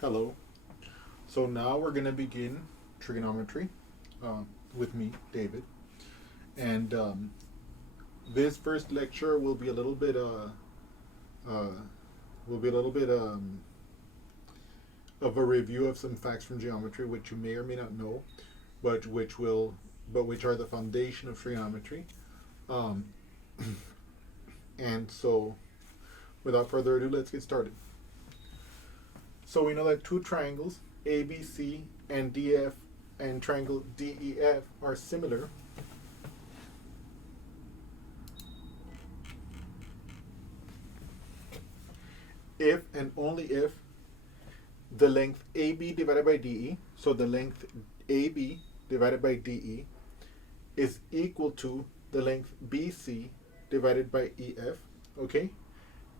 Hello. So now we're going to begin trigonometry with me, David. And this first lecture will be a little bit uh, of a review of some facts from geometry, which you may or may not know, but which are the foundation of trigonometry. Um, and so, without further ado, let's get started. So we know that two triangles, ABC and DF, and triangle DEF are similar. If and only if the length AB divided by DE, so the length AB divided by DE, is equal to the length BC divided by EF, okay?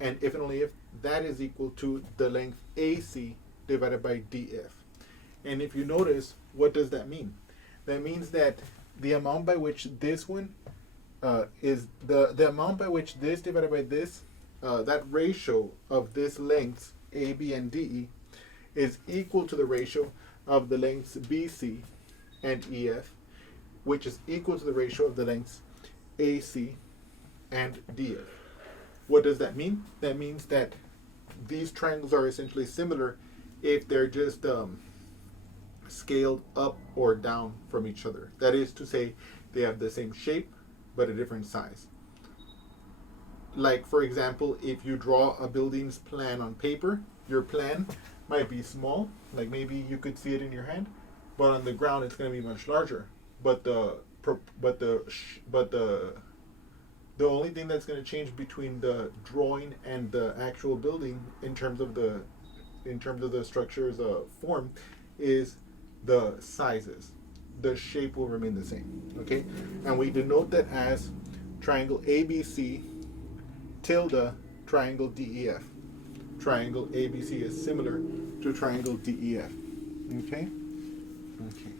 And if and only if that is equal to the length AC divided by DF. And if you notice, what does that mean? That means that the amount by which this one is the amount by which this divided by this, that ratio of this lengths AB and DE is equal to the ratio of the lengths BC and EF, which is equal to the ratio of the lengths AC and DF. What does that mean? That means that these triangles are essentially similar if they're just scaled up or down from each other. That is to say, they have the same shape but a different size. Like, for example, if you draw a building's plan on paper, your plan might be small, like maybe you could see it in your hand, but on the ground it's going to be much larger. But the only thing that's going to change between the drawing and the actual building in terms of the structure's form is the sizes. The shape will remain the same. Okay, and we denote that as triangle ABC tilde triangle DEF. Triangle ABC is similar to triangle DEF. Okay. Okay.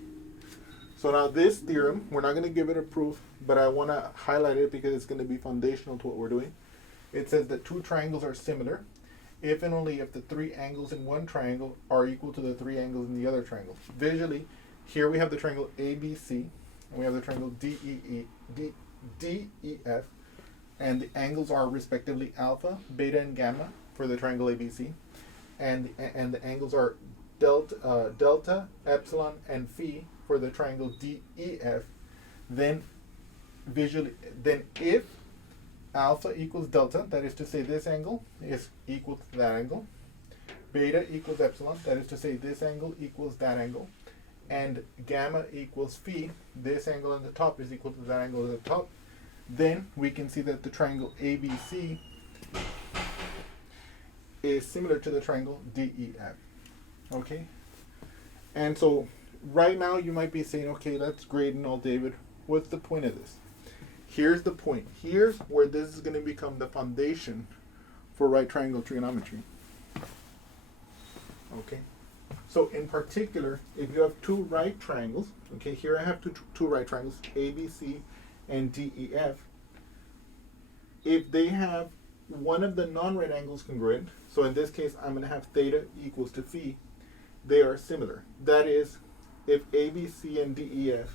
So now this theorem, we're not going to give it a proof, but I want to highlight it because it's going to be foundational to what we're doing. It says that two triangles are similar if and only if the three angles in one triangle are equal to the three angles in the other triangle. Visually, here we have the triangle ABC, and we have the triangle DEF, and the angles are respectively alpha, beta, and gamma for the triangle ABC, and the angles are delta, epsilon, and phi for the triangle DEF. Then if alpha equals delta, that is to say this angle is equal to that angle, beta equals epsilon, that is to say this angle equals that angle, and gamma equals phi, this angle on the top is equal to that angle at the top, then we can see that the triangle ABC is similar to the triangle DEF. Okay? And so right now you might be saying, okay, that's great and all, David. What's the point of this? Here's the point. Here's where this is going to become the foundation for right triangle trigonometry. Okay? So in particular, if you have two right triangles, okay, here I have two right triangles, ABC and DEF. If they have one of the non-right angles congruent, so in this case I'm going to have theta equals to phi, they are similar. That is, if ABC and DEF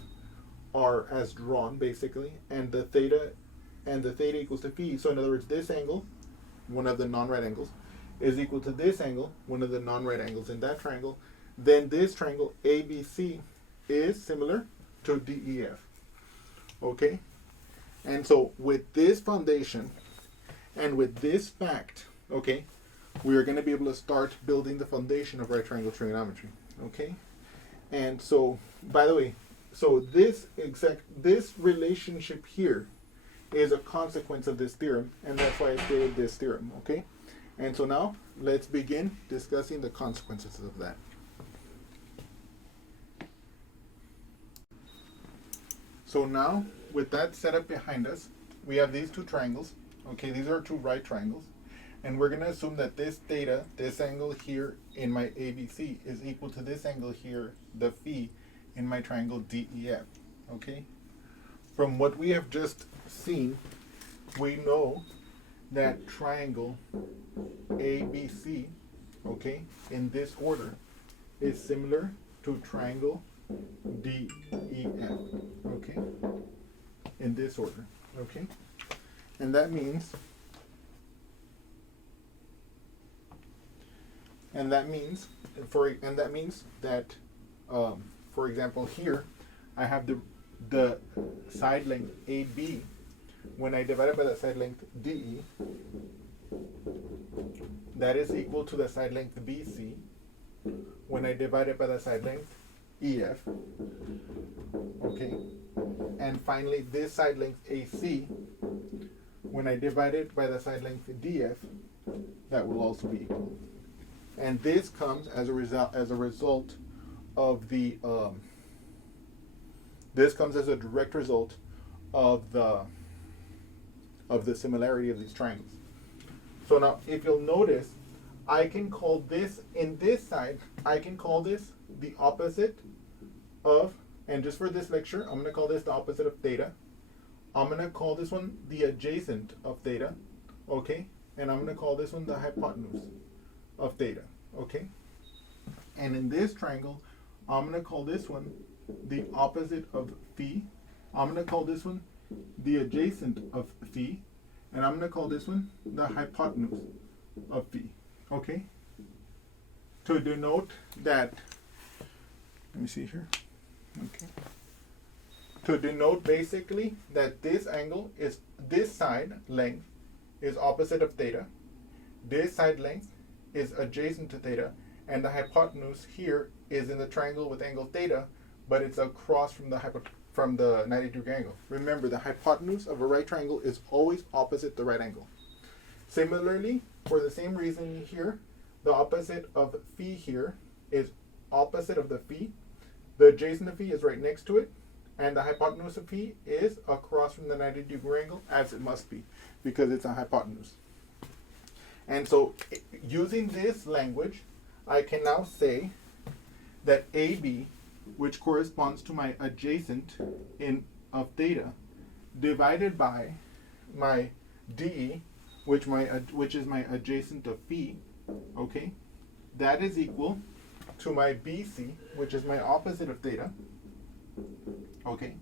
are as drawn basically, and the theta equals to phi, so in other words this angle, one of the non-right angles, is equal to this angle, one of the non-right angles in that triangle, then this triangle ABC is similar to DEF. Okay? And so with this foundation and with this fact, okay, we are going to be able to start building the foundation of right triangle trigonometry. Okay? And so, by the way, so this relationship here is a consequence of this theorem, and that's why I stated this theorem, okay? And so now, let's begin discussing the consequences of that. So now, with that setup behind us, we have these two triangles, okay? These are two right triangles, and we're going to assume that this theta, this angle here in my ABC, is equal to this angle here, the phi, in my triangle DEF, okay? From what we have just seen, we know that triangle ABC okay, in this order is similar to triangle DEF, okay, in this order, okay, and that means that for example here I have the side length AB. When I divide it by the side length DE, that is equal to the side length BC. When I divide it by the side length EF, okay, and finally this side length AC, when I divide it by the side length DF, that will also be equal. And this comes as a result of the this comes as a direct result of the similarity of these triangles. So now if you'll notice, I can call this, in this side, I can call this the opposite of, and just for this lecture, I'm going to call this the opposite of theta. I'm going to call this one the adjacent of theta, okay? And I'm going to call this one the hypotenuse of theta, okay? And in this triangle, I'm going to call this one the opposite of phi. I'm going to call this one the adjacent of phi. And I'm going to call this one the hypotenuse of phi, okay? To denote that, let me see here, okay? To denote basically that this angle is, this side length is opposite of theta, this side length is adjacent to theta, and the hypotenuse here is in the triangle with angle theta, but it's across from the 90-degree angle. Remember, the hypotenuse of a right triangle is always opposite the right angle. Similarly, for the same reason here, the opposite of phi here is opposite of the phi. The adjacent of phi is right next to it, and the hypotenuse of phi is across from the 90-degree angle, as it must be, because it's a hypotenuse. And so, using this language, I can now say that AB, which corresponds to my adjacent of theta, divided by my DE, which is my adjacent of phi, okay, that is equal to my BC, which is my opposite of theta, okay,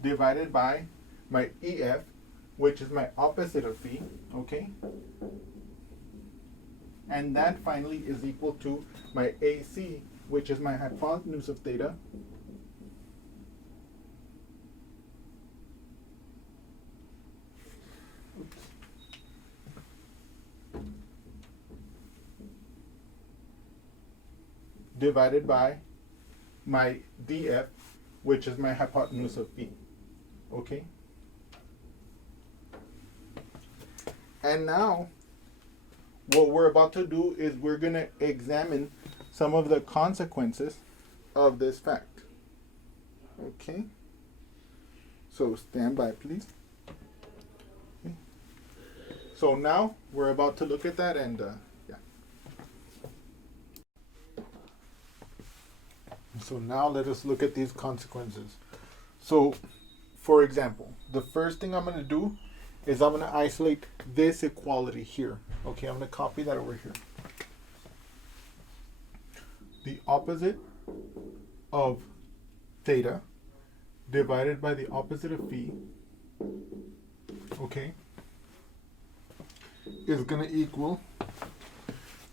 divided by my EF, which is my opposite of phi, okay, and that finally is equal to my AC, which is my hypotenuse of theta, divided by my DF, which is my hypotenuse of phi, okay? And now, what we're about to do is we're going to examine some of the consequences of this fact. Okay? So stand by, please. Okay. So now we're about to look at that, and yeah. So now let us look at these consequences. So, for example, the first thing I'm going to do is I'm going to isolate this equality here. Okay, I'm going to copy that over here. The opposite of theta divided by the opposite of phi, okay, is going to equal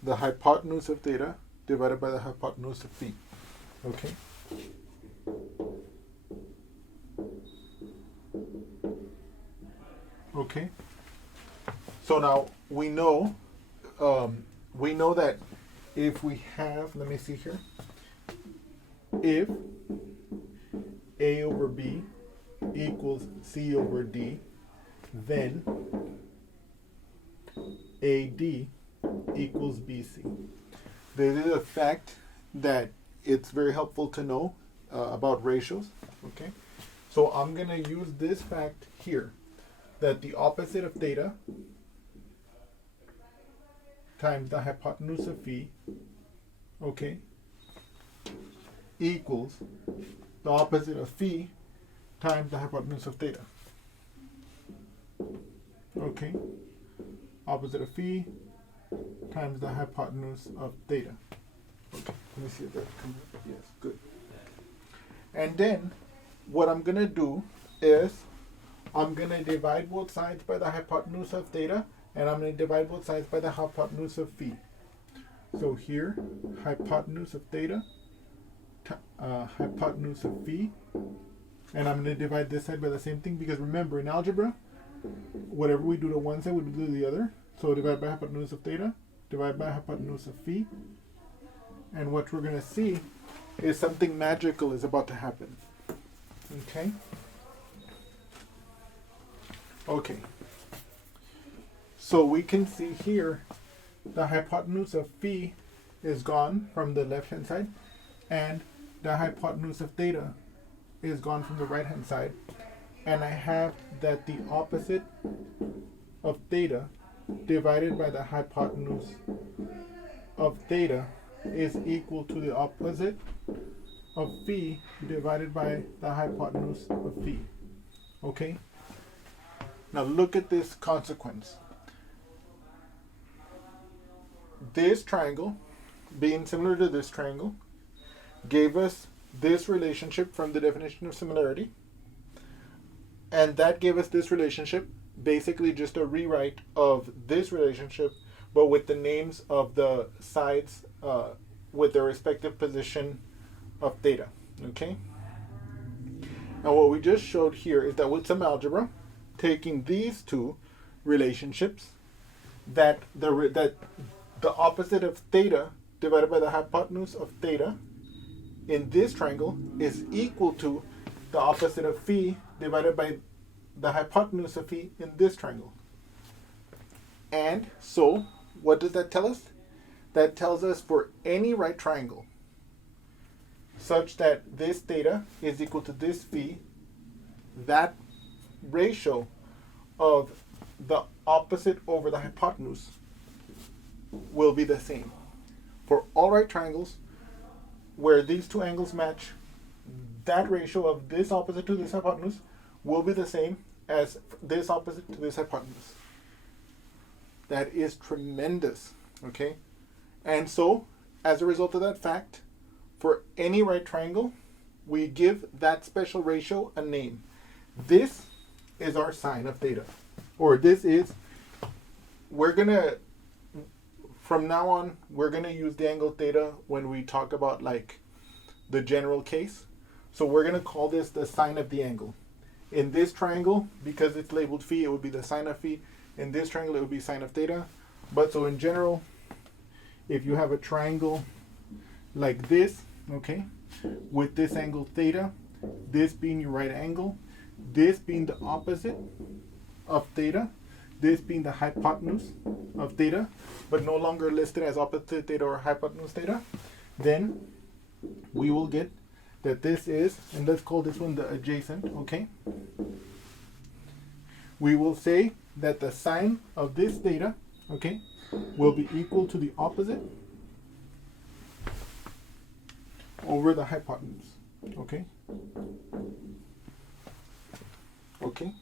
the hypotenuse of theta divided by the hypotenuse of phi, okay? Okay, so now we know that if we have, let me see here, if A over B equals C over D, then AD equals BC. This is a fact that it's very helpful to know about ratios, okay? So I'm going to use this fact here, that the opposite of theta times the hypotenuse of phi, okay, equals the opposite of phi times the hypotenuse of theta. Okay, opposite of phi times the hypotenuse of theta. Okay, let me see if that comes up. Yes, good. And then what I'm going to do is I'm going to divide both sides by the hypotenuse of theta, and I'm going to divide both sides by the hypotenuse of phi. So here, hypotenuse of theta, hypotenuse of phi, and I'm going to divide this side by the same thing, because remember, in algebra, whatever we do to one side, we do to the other. So divide by hypotenuse of theta, divide by hypotenuse of phi, and what we're going to see is something magical is about to happen. Okay? Okay. So we can see here the hypotenuse of phi is gone from the left hand side, and the hypotenuse of theta is gone from the right hand side, and I have that the opposite of theta divided by the hypotenuse of theta is equal to the opposite of phi divided by the hypotenuse of phi. Okay? Now look at this consequence. This triangle, being similar to this triangle, gave us this relationship from the definition of similarity. And that gave us this relationship, basically just a rewrite of this relationship, but with the names of the sides with their respective position of theta. Okay? Now what we just showed here is that with some algebra, taking these two relationships, that the opposite of theta divided by the hypotenuse of theta in this triangle is equal to the opposite of phi divided by the hypotenuse of phi in this triangle. And so, what does that tell us? That tells us for any right triangle such that this theta is equal to this phi, that ratio of the opposite over the hypotenuse will be the same. For all right triangles where these two angles match, that ratio of this opposite to this hypotenuse will be the same as this opposite to this hypotenuse. That is tremendous, okay? And so, as a result of that fact, for any right triangle, we give that special ratio a name. This is our sine of theta. Or this is, from now on, we're going to use the angle theta when we talk about like the general case. So we're going to call this the sine of the angle. In this triangle, because it's labeled phi, it would be the sine of phi. In this triangle, it would be sine of theta. But so in general, if you have a triangle like this, okay, with this angle theta, this being your right angle, this being the opposite of theta, this being the hypotenuse of theta, but no longer listed as opposite theta or hypotenuse theta, then we will get that this is, and let's call this one the adjacent, okay? We will say that the sine of this theta, okay, will be equal to the opposite over the hypotenuse, okay? Okay?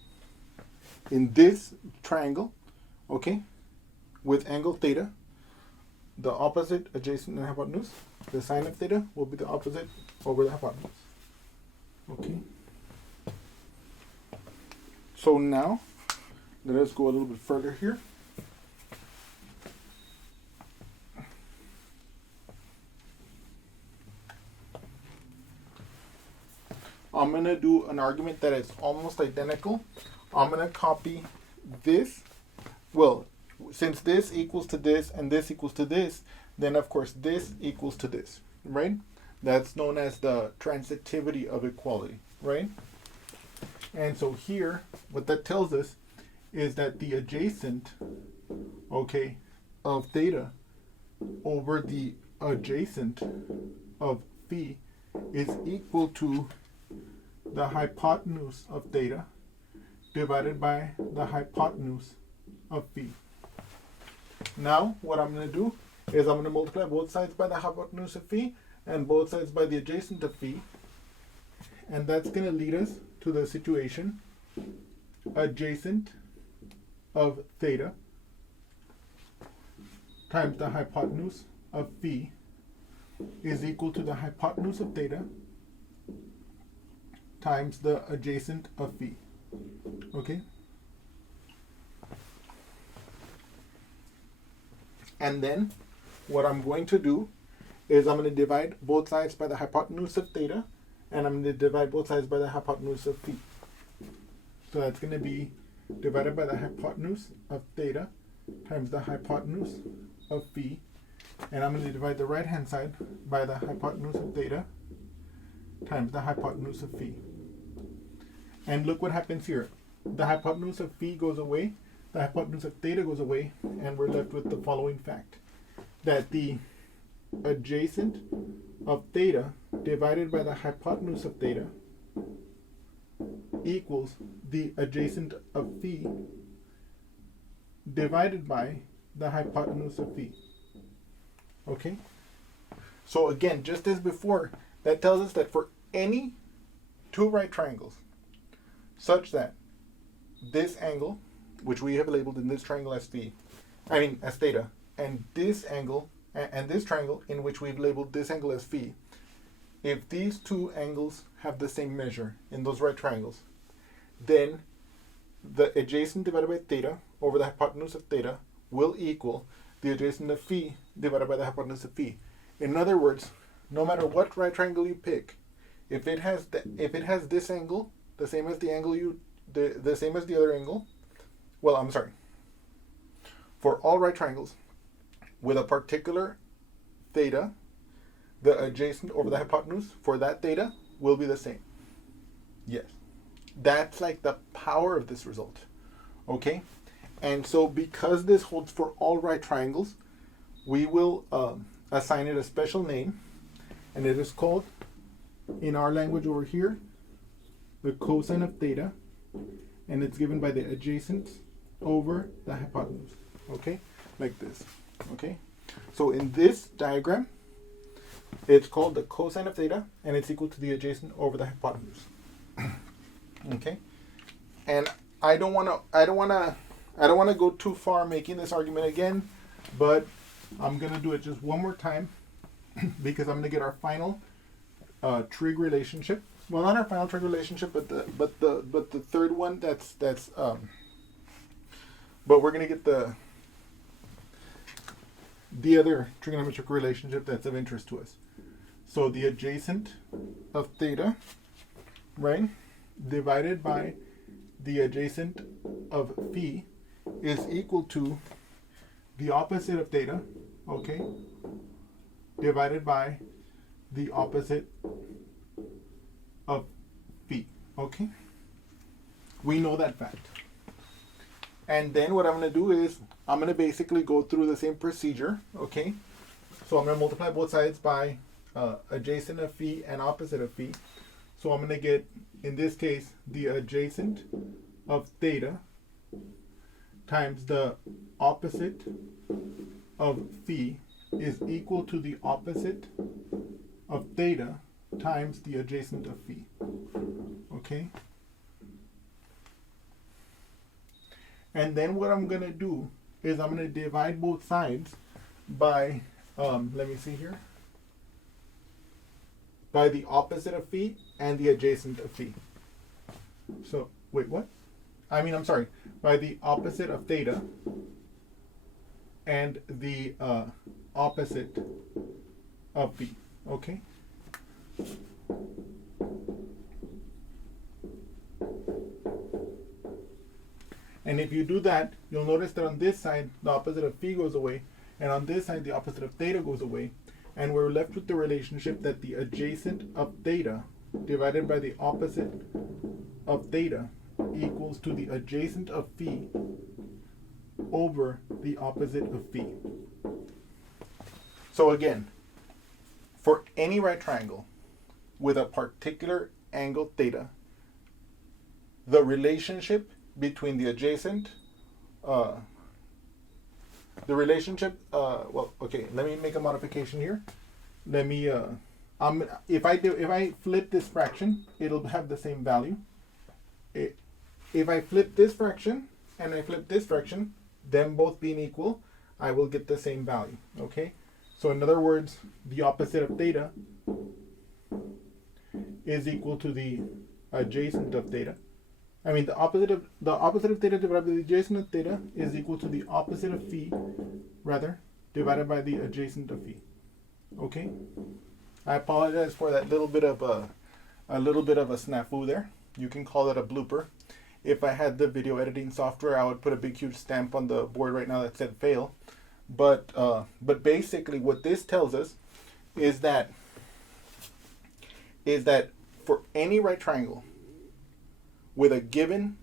In this triangle, okay, with angle theta, the opposite adjacent and hypotenuse, the sine of theta will be the opposite over the hypotenuse. Okay? So now, let us go a little bit further here. I'm going to do an argument that is almost identical. I'm going to copy this. Well, since this equals to this and this equals to this, then of course this equals to this, right? That's known as the transitivity of equality, right? And so here, what that tells us is that the adjacent, okay, of theta over the adjacent of phi is equal to the hypotenuse of theta divided by the hypotenuse of phi. Now, what I'm going to do is I'm going to multiply both sides by the hypotenuse of phi and both sides by the adjacent of phi. And that's going to lead us to the situation adjacent of theta times the hypotenuse of phi is equal to the hypotenuse of theta times the adjacent of phi. Okay? And then what I'm going to do is I'm going to divide both sides by the hypotenuse of theta, and I'm going to divide both sides by the hypotenuse of phi. So that's going to be divided by the hypotenuse of theta times the hypotenuse of phi, and I'm going to divide the right hand side by the hypotenuse of theta times the hypotenuse of phi. And look what happens here. The hypotenuse of phi goes away, the hypotenuse of theta goes away, and we're left with the following fact, that the adjacent of theta divided by the hypotenuse of theta equals the adjacent of phi divided by the hypotenuse of phi. Okay? So again, just as before, that tells us that for any two right triangles such that this angle, which we have labeled in this triangle as as theta, and this angle and this triangle in which we've labeled this angle as phi, if these two angles have the same measure in those right triangles, then the adjacent divided by theta over the hypotenuse of theta will equal the adjacent of phi divided by the hypotenuse of phi. In other words, no matter what right triangle you pick, if it has this angle the same as the angle the same as the other angle, well, I'm sorry, for all right triangles with a particular theta, the adjacent over the hypotenuse for that theta will be the same. Yes. That's like the power of this result. Okay? And so because this holds for all right triangles, we will assign it a special name, and it is called, in our language over here, the cosine of theta, and it's given by the adjacent over the hypotenuse. Okay? Like this. Okay? So in this diagram, it's called the cosine of theta, and it's equal to the adjacent over the hypotenuse. Okay? And I don't want to go too far making this argument again, but I'm going to do it just one more time because I'm going to get our final trig relationship. Well, not our final trig relationship, but the third one. But we're going to get the other trigonometric relationship that's of interest to us. So the adjacent of theta, right, divided by the adjacent of phi is equal to the opposite of theta, okay, divided by the opposite of phi, okay? We know that fact. And then what I'm going to do is I'm going to basically go through the same procedure, okay? So I'm going to multiply both sides by adjacent of phi and opposite of phi. So I'm going to get, in this case, the adjacent of theta times the opposite of phi is equal to the opposite of theta times the adjacent of phi. Okay? And then what I'm going to do is I'm going to divide both sides by, let me see here, by the opposite of phi and the adjacent of phi. So, wait, what? I'm sorry, by the opposite of theta and the opposite of phi, okay? And if you do that, you'll notice that on this side, the opposite of phi goes away, and on this side, the opposite of theta goes away, and we're left with the relationship that the adjacent of theta divided by the opposite of theta equals to the adjacent of phi over the opposite of phi. So again, for any right triangle with a particular angle theta, the relationship between the adjacent, well, okay, let me make a modification here. Let me, if I flip this fraction, it'll have the same value. If I flip this fraction and I flip this fraction, them both being equal, I will get the same value. Okay? So in other words, the opposite of theta is equal to the adjacent of theta. I mean, the opposite of theta divided by the adjacent of theta is equal to the opposite of phi, rather, divided by the adjacent of phi. Okay? I apologize for that little bit of a snafu there. You can call it a blooper. If I had the video editing software, I would put a big huge stamp on the board right now that said fail. But basically what this tells us is that for any right triangle with a given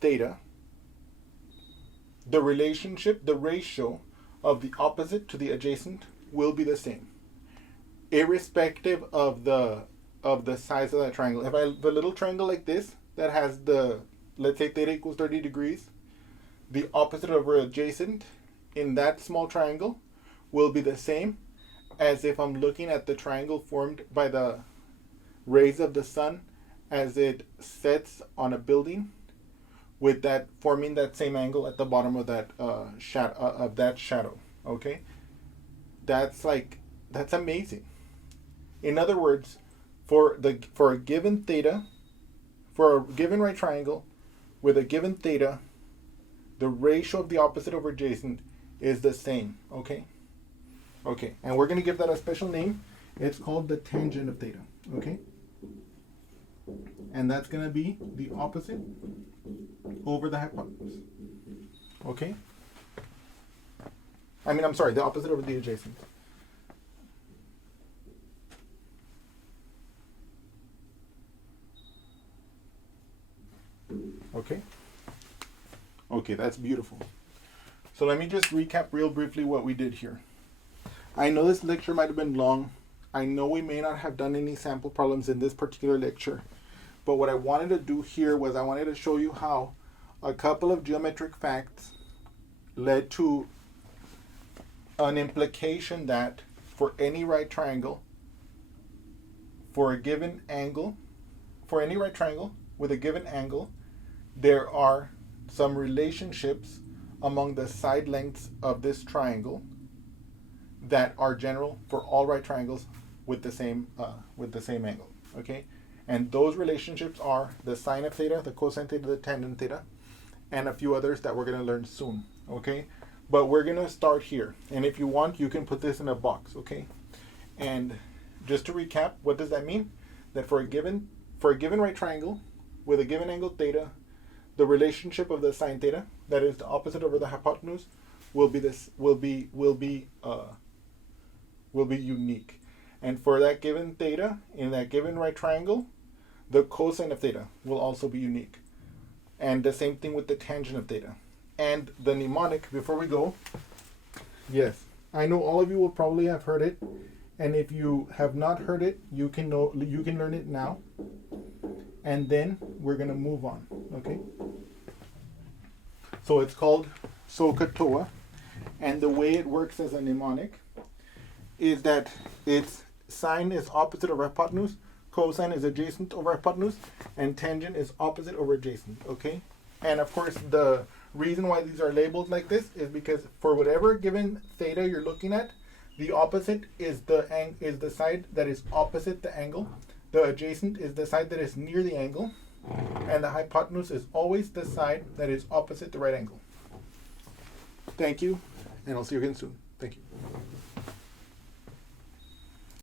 theta, the ratio of the opposite to the adjacent will be the same, irrespective of the size of that triangle. If I have a little triangle like this that has let's say theta equals 30 degrees, the opposite over adjacent in that small triangle will be the same as if I'm looking at the triangle formed by the rays of the sun as it sets on a building, with that forming that same angle at the bottom of that shadow. Okay, that's amazing. In other words, for a given theta, for a given right triangle with a given theta, the ratio of the opposite over adjacent is the same. Okay, and we're going to give that a special name. It's called the tangent of theta. Okay, and that's going to be the opposite over the hypotenuse. Okay, the opposite over the adjacent. Okay, that's beautiful. So let me just recap real briefly what we did here. I know this lecture might have been long. I know we may not have done any sample problems in this particular lecture, but what I wanted to do here was I wanted to show you how a couple of geometric facts led to an implication that for any right triangle, for a given angle, for any right triangle with a given angle, there are some relationships among the side lengths of this triangle that are general for all right triangles with the same angle. Okay, and those relationships are the sine of theta, the cosine theta, the tangent theta, and a few others that we're going to learn soon. Okay, but we're going to start here, and if you want, you can put this in a box. Okay, and just to recap, what does that mean? That for a given right triangle with a given angle theta, the relationship of the sine theta, that is the opposite over the hypotenuse, will be unique. And for that given theta in that given right triangle, the cosine of theta will also be unique. And the same thing with the tangent of theta. And the mnemonic, before we go, yes, I know all of you will probably have heard it, and if you have not heard it, you can learn it now. And then we're going to move on, okay? So it's called Sohcahtoa, and the way it works as a mnemonic is that its sine is opposite over hypotenuse, cosine is adjacent over hypotenuse, and tangent is opposite over adjacent, okay? And of course, the reason why these are labeled like this is because for whatever given theta you're looking at, the opposite is the side that is opposite the angle. The adjacent is the side that is near the angle, and the hypotenuse is always the side that is opposite the right angle. Thank you, and I'll see you again soon. Thank you.